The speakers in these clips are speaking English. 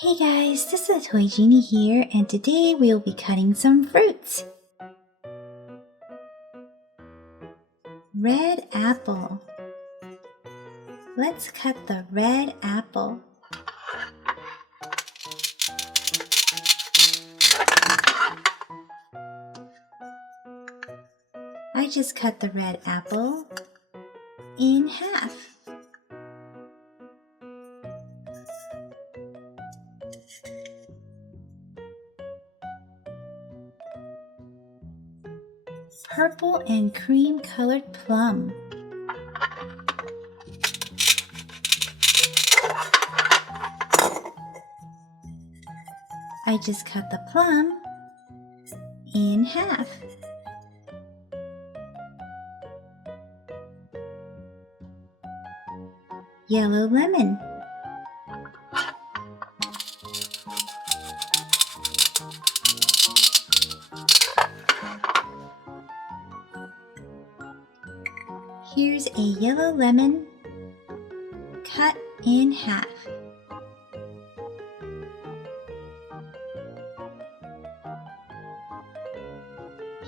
Hey guys, this is Toy Genie here, and today we'll be cutting some fruits. Red apple. Let's cut the red apple. I just cut the red apple in half. Purple and cream colored plum. I just cut the plum in half. Yellow lemon. Here's a yellow lemon cut in half.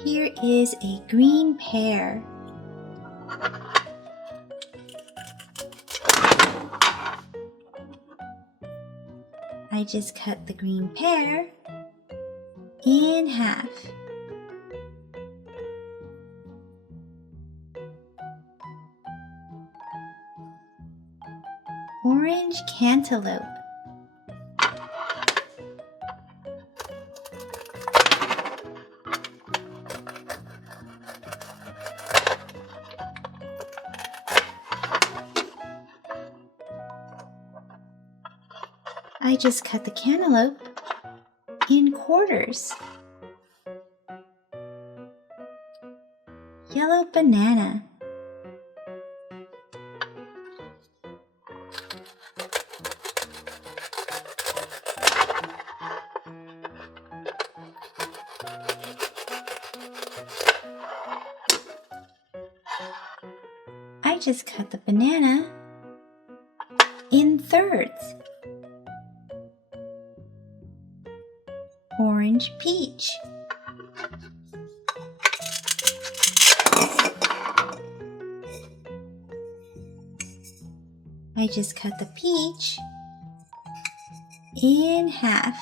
Here is a green pear. I just cut the green pear in half. Orange cantaloupe. I just cut the cantaloupe in quarters. Yellow banana. I just cut the banana in thirds. Orange peach. I just cut the peach in half.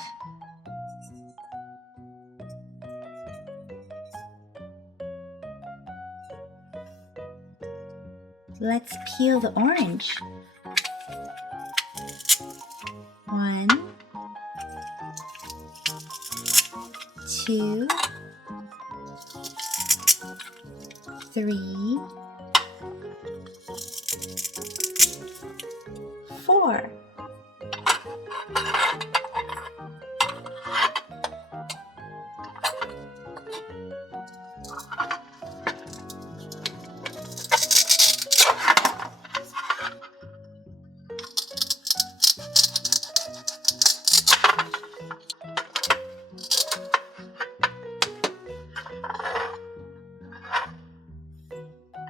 Let's peel the orange. 1, 2, 3, 4.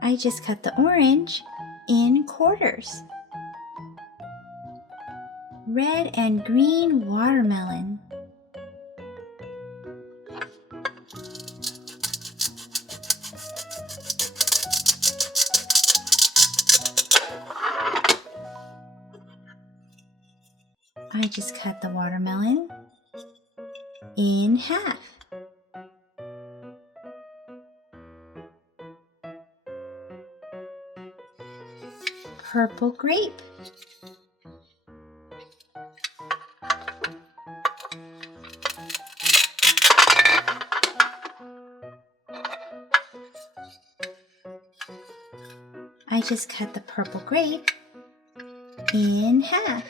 I just cut the orange in quarters. Red and green watermelon. I just cut the watermelon in half. Purple grape. I just cut the purple grape in half.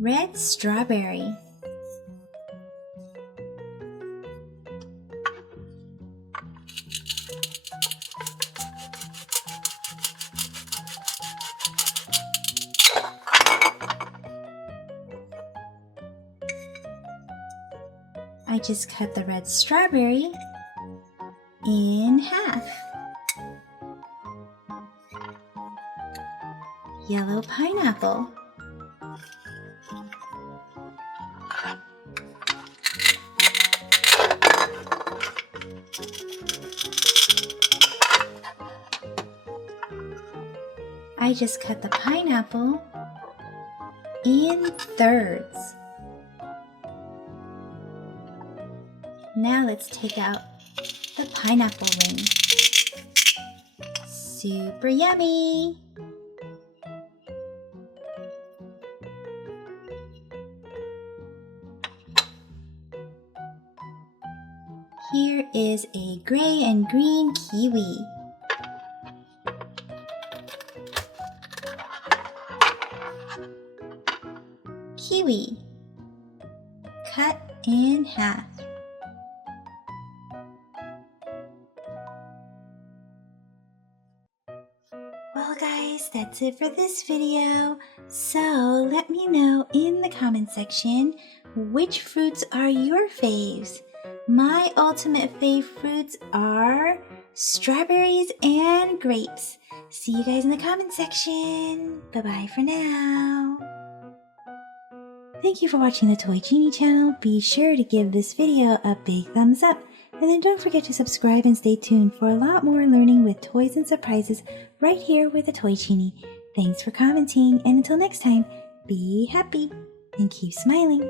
Red strawberry. I just cut the red strawberry in half. yellow pineapple. I just cut the pineapple in thirds. Now let's take out the pineapple ring. Super yummy! Here is a gray and green kiwi. Kiwi, cut in half. Well guys, that's it for this video. So let me know in the comment section which fruits are your faves. My ultimate fave fruits are strawberries and grapes. See you guys in the comment section. Bye-bye for now. Thank you for watching the Toy Genie channel. Be sure to give this video a big thumbs up. And then don't forget to subscribe and stay tuned for a lot more learning with toys and surprises right here with the Toy Genie. Thanks for commenting, and until next time, be happy and keep smiling.